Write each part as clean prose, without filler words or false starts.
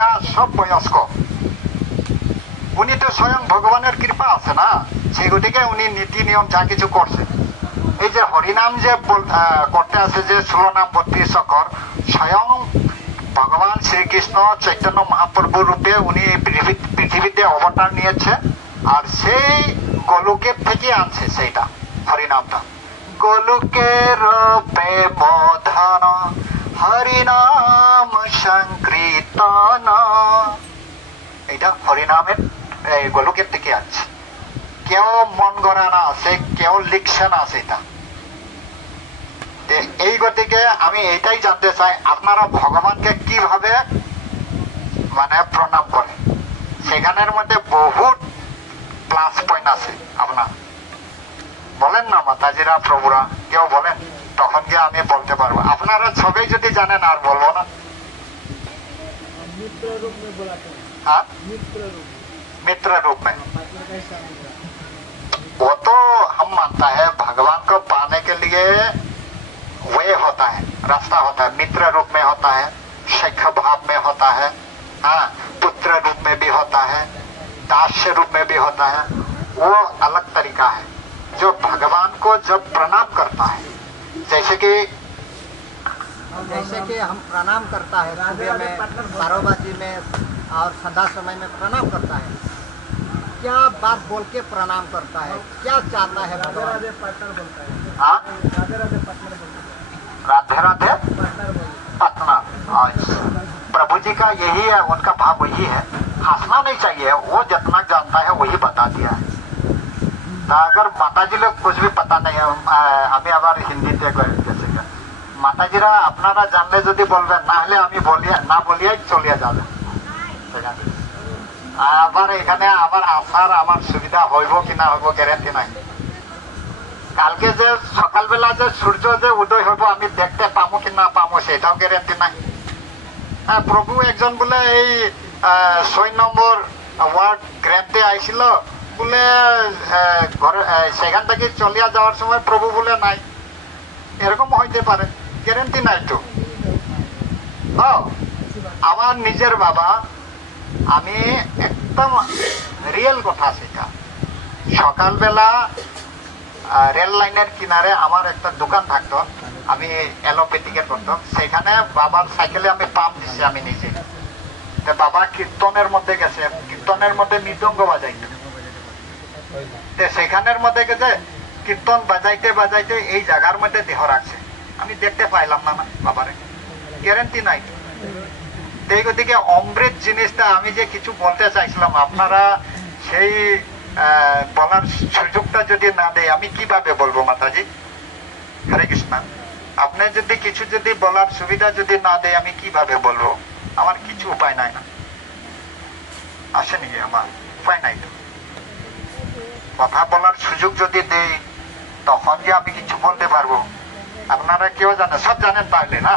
সব বয়স্ক, উনি তো স্বয়ং ভগবানের কৃপা আছে না, সেই গতিকে উনি নীতি নিয়ম যা কিছু করছে। এই যে হরিনাম যে করতে আছে, যে 16 নাম 32 অক্ষর, স্বয়ং ভগবান শ্রীকৃষ্ণ চৈতন্য মহাপ্রভু রূপে উনি পৃথিবীতে অবতার নিয়েছে, আর সেই গোলকের থেকে আনছে সেইটা হরিনামটা। গোলকের বোধন হরিনাম সংকীর্তন, এটা হরিনামের গোলকের থেকে আছে। কেউ মন গড়া না আছে, কেউ লিখছে না সেটা। এই গতিকে আমি এইটাই জানতে চাই, আপনারা ভগবানকে কিভাবে মানে প্রণাম করেন। সেখানের মধ্যে বহুত প্লাস পয়েন্ট আছে, আপনার বলেন না মাতাজিরা প্রভুরা, কেউ বলেন, তখন গিয়ে আমি বলতে পারবো। আপনারা সবাই যদি জানেন আর বলবো না। मित्र रूप में वो तो हम मानता है भगवान को पाने के लिए वे होता है, रास्ता होता है। मित्र रूप में होता है, शेख भाव में होता है, हाँ, पुत्र रूप में भी होता है, दास्य रूप में भी होता है। वो अलग तरीका है। जो भगवान को जब प्रणाम करता है, जैसे कि हम प्रणाम करता है सुबह में, कारोबाजी में और संध्या समय में प्रणाम करता है, क्या बात बोल के प्रणाम करता है, क्या चाहता है भगवान? राधे राधे पटना, प्रभु जी का यही है, उनका भाव वही है। हंसना नहीं चाहिए, वो जितना जानता है वही बता दिया है। अगर माताजी लोग कुछ भी पता नहीं है, हमें আবার হিন্দিতে जैसे মাতাজিরা আপনারা জানলে যদি বলবেন, না হলে আমি না বলিয়াই চলিয়া যাবে। আবার এখানে আবার আসার আমার সুবিধা হইব কিনা হইব গ্যারান্টি নাই। কালকে যে সকালবেলা যে সূর্য যে উদয় হইব আমি দেখতে পাবো কি না পাবো সেটাও গ্যারান্টি নাই। প্রভু একজন বলে এই 6 নম্বর ওয়ার্ড গ্র্যান্টে আইছিল বলে, ঘরে সেখান থেকে চলিয়া যাওয়ার সময় প্রভু বলে নাই। এরকম হইতে পারে, গ্যারান্টি নাই তো। আমার নিজের বাবা, আমি একদম রিয়েল কথা সেটা, সকালবেলা রেল লাইনের কিনারে আমার একটা দোকান থাকতো, আমি অ্যালোপ্যাথিকের করতাম। সেখানে বাবার সাইকেলে আমি পাম্প দিচ্ছি আমি নিজে। বাবা কীর্তনের মধ্যে গেছে, কীর্তনের মধ্যে মৃদঙ্গ বাজাইতো, সেখানের মধ্যে গেছে কীর্তন বাজাইতে বাজাইতে এই জায়গার মধ্যে দেহ রাখছে। আমি দেখতে পাইলাম না বাবারে, গ্যারান্টি নাই। এই গতিকে অমৃত জিনিসটা আমি যে কিছু বলতে চাইছিলাম, আপনারা সেই বলার সুযোগটা যদি না দেয় আমি কিভাবে বলবো মাতাজি? হরে কৃষ্ণ। আপনি যদি কিছু যদি বলার সুবিধা যদি না দেয় আমি কিভাবে বলবো? আমার কিছু উপায় নাই না, আসেনি আমার উপায় নাই তো। কথা বলার সুযোগ যদি দেই তখন যে আমি কিছু বলতে পারবো। আপনারা কেউ জানে, সব জানেন তাহলে না?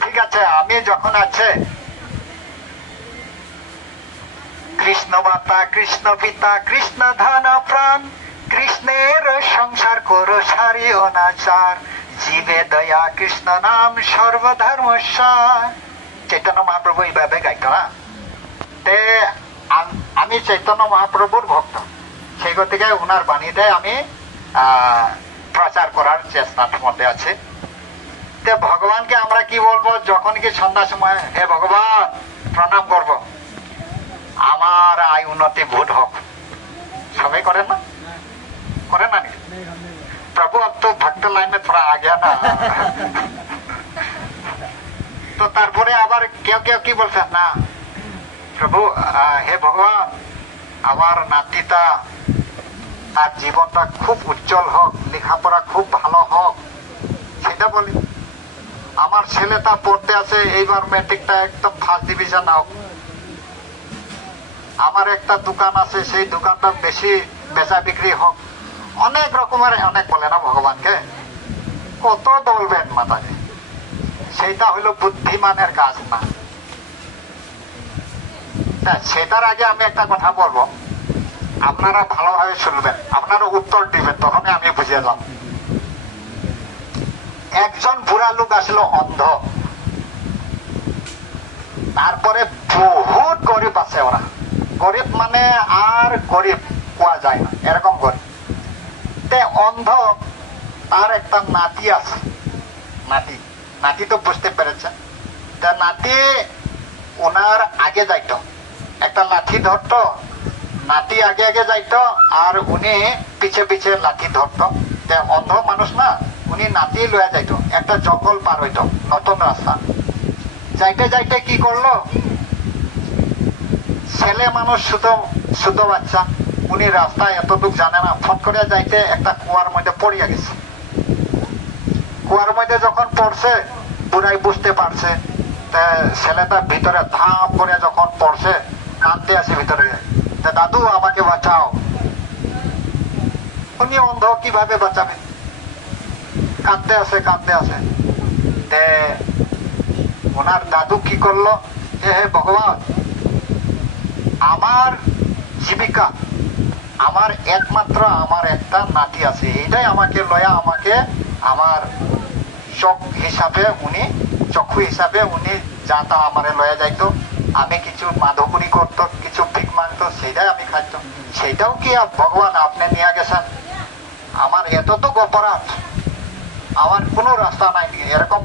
ঠিক আছে, আমি যখন আছে কৃষ্ণ মাতা কৃষ্ণ পিতা কৃষ্ণ ধন প্রাণ, কৃষ্ণের সংসার করো সারি অনাচার, জীবে দয়া কৃষ্ণ নাম সর্বধর্ম সার। চৈতন্য মহাপ্রভু এইভাবে গাইতো না? আমি চৈতন্য মহাপ্রভুর ভক্ত, সেই গতিকে ওনার বাণীটাই আমি প্রচার করার চেষ্টার মধ্যে আছে। ভগবানকে আমরা কি বলবো যখন কি সন্ধ্যার সময়, হে ভগবান প্রণাম করব, আমার আয় উন্নতি ভূত হোক। সবাই করেন না? করেন না? প্রভু अब तो भक्त लाइन में थोड़ा आ गया ना। তো তারপরে আবার কেউ কেউ কি বলছেন না, প্রভু হে ভগবান আমার নাতিটা তার জীবনটা খুব উজ্জ্বল হোক, লেখাপড়া খুব ভালো হোক, সেটা বলি। আমার ছেলেটা পড়তে আছে, এইবার ম্যাট্রিকটা একদম ফার্স্ট ডিভিশন হোক। আমার একটা দোকান আছে, সেই দোকানটা বেশি বেচা বিক্রি হোক। অনেক রকমের অনেক বলে না ভগবানকে, কত বলবেন মাতাজি? সেইটা হইলো বুদ্ধিমানের কাজ না। সেটার আগে আমি একটা কথা বলবো, আপনারা ভালোভাবে শুনবেন, আপনারা উত্তর দিবেন, তখন আমি বুঝিয়ে। একজন বুড়া লোক আসলো অন্ধ, তারপরে বহুত গরিব আছে ওরা, গরিব মানে আর গরিব কোয়া যায় না, এরকম গরিব। তে অন্ধ, তার একটা নাতি আছে, নাতি, নাতি তো বুঝতে পেরেছে। তা নাতি ওনার আগে যাইতো, একটা লাঠি ধরতো, নাতি আগে আগে যাইতো আর উনি পিছে পিছে লাঠি ধরতো। অন্ধ মানুষ না, উনি নাতি লয়ে যাইতো, একটা জঙ্গল পার হইতো, নতুন রাস্তা। যাইতে যাইতে কি করলো, ছেলে মানুষ, শুধু শুধু বাচ্চা, উনি রাস্তা এতটুক জানে না, ফট করে যাইতে একটা কুয়ার মধ্যে পড়িয়া গেছে। কুয়ার মধ্যে যখন পড়ছে, বুড়াই বুঝতে পারছে, ছেলেটা ভিতরে ধাপ করে যখন পড়ছে, কাঁদতে আসে ভিতরে, দাদু আমাকে বাঁচাও। উনি অন্ধ, কিভাবে বাঁচাবে, কাঁদতে আসে কাঁদতে আসে। ওনার দাদু কি করলো, হে ভগবান, আমার জীবিকা, আমার একমাত্র আমার একটা নাতি আছে, এইটাই আমাকে লয়া, আমাকে আমার চোখ হিসাবে উনি, চক্ষু হিসাবে উনি যা তা আমারে লয়া যাইতো, আমি কিছু মাধবুরি করতো, কিছু ভিক মাংতো, সেইটাই আমি খাইতো। সেইটাও কি ভগবান আপনি নিয়ে গেছেন, আমার এতটুক অপরাধ, আমার কোনো রাস্তা নাই। এরকম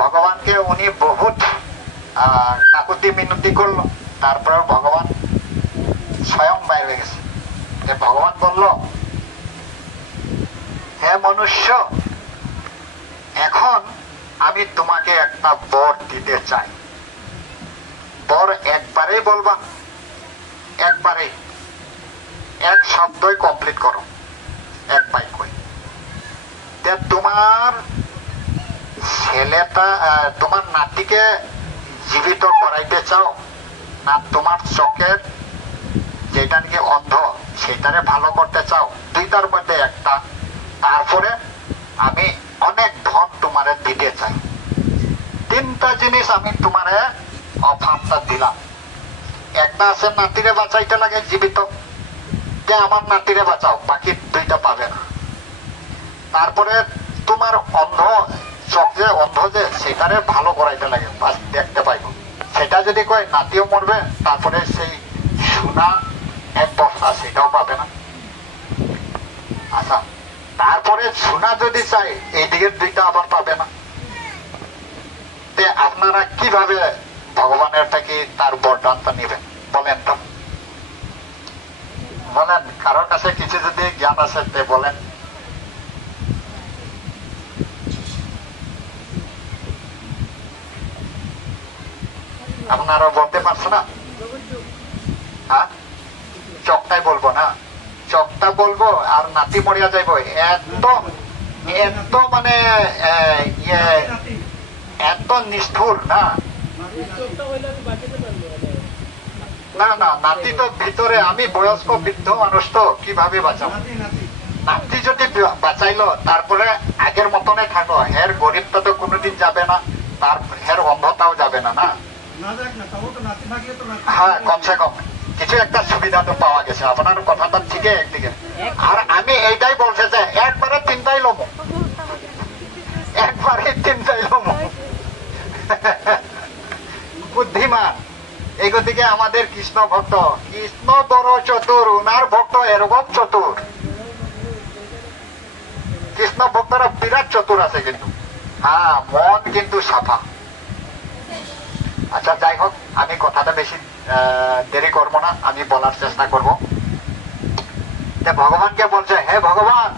ভগবানকে উনি বহুত কাকুতি মিনতি করলো। তারপরে ভগবান স্বয়ং বাইরে গেছে। ভগবান বলল, হে মনুষ্য, এখন আমি তোমাকে একটা বর দিতে চাই। বর একবারেই বলবা, একবারে এক শব্দই কমপ্লিট করো, এক বাক্যই। তোমার ছেলেটা, তোমার নাতিকে জীবিত করাইতে চাও না তোমার চোখের যেটা নাকি অন্ধ সেটারে ভালো করতে চাও, দুইটার মধ্যে একটা। তারপরে আমি অনেক ধন তোমারে দিতে চাই। তিনটা জিনিস আমি তোমারে অফারটা দিলাম। একটা আছে নাতিরে বাঁচাইতে লাগে জীবিত, যে আমার নাতিরে বাঁচাও, বাকি দুইটা পাবে না। তারপরে তোমার অন্ধ চোখ যে অন্ধ যে সেটারে ভালো করাইতে লাগে, দেখতে পাইব, সেটা যদি কয় নাতিও মরবে, তারপরে সেই সোনা এক বস্তা সেটাও পাবে না। আচ্ছা, তারপরে সোনা যদি চাই এই দিকের দুইটা আবার পাবে না। আপনারা কিভাবে ভগবানের থেকে তার বরদানটা নেবেন বলেন তো, বলেন, কারোর কাছে কিছু যদি জ্ঞান আছে তে বলেন। আপনারা বলতে পারছে না? হ্যাঁ, চকটাই বলবো না, চকটা বলবো আর নাতি মরিয়া যাইব, একদম এত মানে এত নিষ্ঠুর না। না না, নাতি তো ভিতরে, আমি বয়স্ক বৃদ্ধ মানুষ, তো কিভাবে বাঁচাবো? নাতি যদি বাঁচাইলো, তারপরে আগের মতনে থাকো, হের গরিবটা তো কোনোদিন যাবে না, তার হের অন্ধতাও যাবে না। না, হ্যাঁ, কমসে কম কিছু একটা সুবিধা তো পাওয়া গেছে। আপনার কথাটা ঠিকই একদিকে। আর আমি এইটাই বলছে যে একবারে তিনটাই লোম, একবারে তিনটাই লোম। বুদ্ধিমান। এই গতিকে আমাদের কৃষ্ণ ভক্ত, কৃষ্ণ বড় চতুর, উনার ভক্ত এরকম চতুর। কৃষ্ণ ভক্তরা বিরাট চতুর আছে, কিন্তু হ্যাঁ, মন কিন্তু সাফা। আচ্ছা, যাই হোক, আমি কথাটা বেশি দেরি করবো না, আমি বলার চেষ্টা করব। ভগবানকে বলছে, হে ভগবান,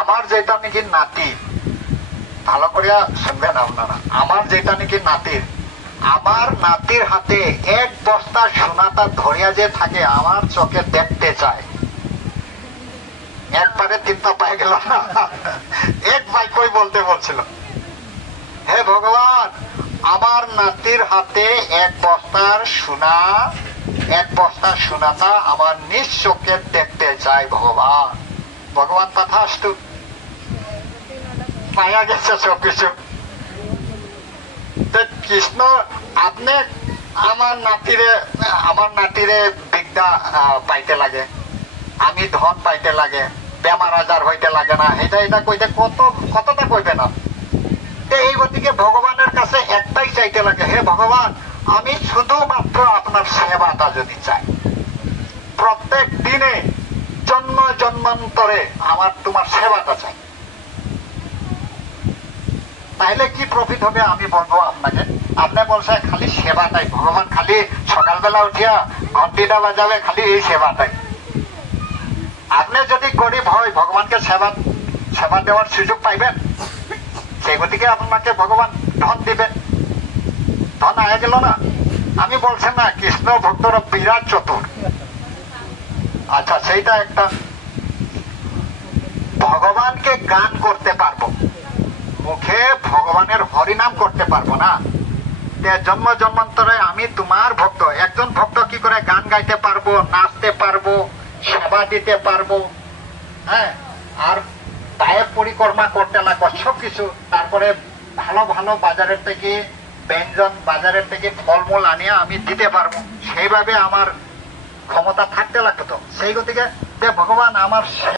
আমার যেটা নাকি নাতি, ভালো করিয়া শুনবেন আপনারা, আমার যেটা নাকি নাতির, আমার নাতির হাতে এক বস্তা সোনাটা ধরিয়া যে থাকে, আমার চোখে দেখতে চায়। একবারে তিনটা পাই গেল, এক বাক্যই বলতে বলছিল, হে ভগবান, আমার নাতির হাতে এক বস্তার সোনাটা আমার নিজ চোখে দেখতে চাই ভগবান। ভগবান তথাস্তু, পাইয়া গেছে সবকিছু। কৃষ্ণ, আপনি আমার নাতিরে বিদ্যা পাইতে লাগে, আমি ধন পাইতে লাগে, বেমার আজার হইতে লাগে না, এটা এটা কইতে কতটা কইবে না। এই গতিকে ভগবানের কাছে একটাই চাইতে লাগে, হে ভগবান, আমি শুধুমাত্র আপনার সেবাটা যদি চাই, প্রত্যেক দিনে জন্ম জন্মান্তরে আমার তোমার সেবাটা চাই, তাইলে কি প্রফিট হবে আমি বলবো আপনাকে। আপনি বলছে খালি সেবাটাই, ভগবান খালি সকালবেলা উঠিয়া ঘন্টিটা বাজাবে, খালি এই সেবাটাই। আপনি যদি গরিব হয় ভগবানকে সেবা দেওয়ার সুযোগ পাইবেন, সেই গতিকে আপনাকে ভগবান ধন দিবেন। ধন আয়া গেল না, আমি বলছেন না কৃষ্ণ ভক্তরা বিরাট চতুর। আচ্ছা, সেইটা একটা। ভগবানকে গান করতে পারবো, মুখে ভগবানের হরিনাম করতে পারবো না। জন্ম জন্মান্তরে আমি তোমার ভক্ত। একজন ভক্ত কি করে গান গাইতে পারবো, নাচতে পারবো, সেবা দিতে পারবো, হ্যাঁ, আর দায়ের পরিক্রমা করতে লাগবো সবকিছু। তারপরে ভালো ভালো বাজারের থেকে ব্যঞ্জন, বাজারের থেকে ফলমূল আনিয়ে আমি দিতে পারবো, সেইভাবে আমার ক্ষমতা থাকতে লাগতো। সেই গতিকে ভগবান আমার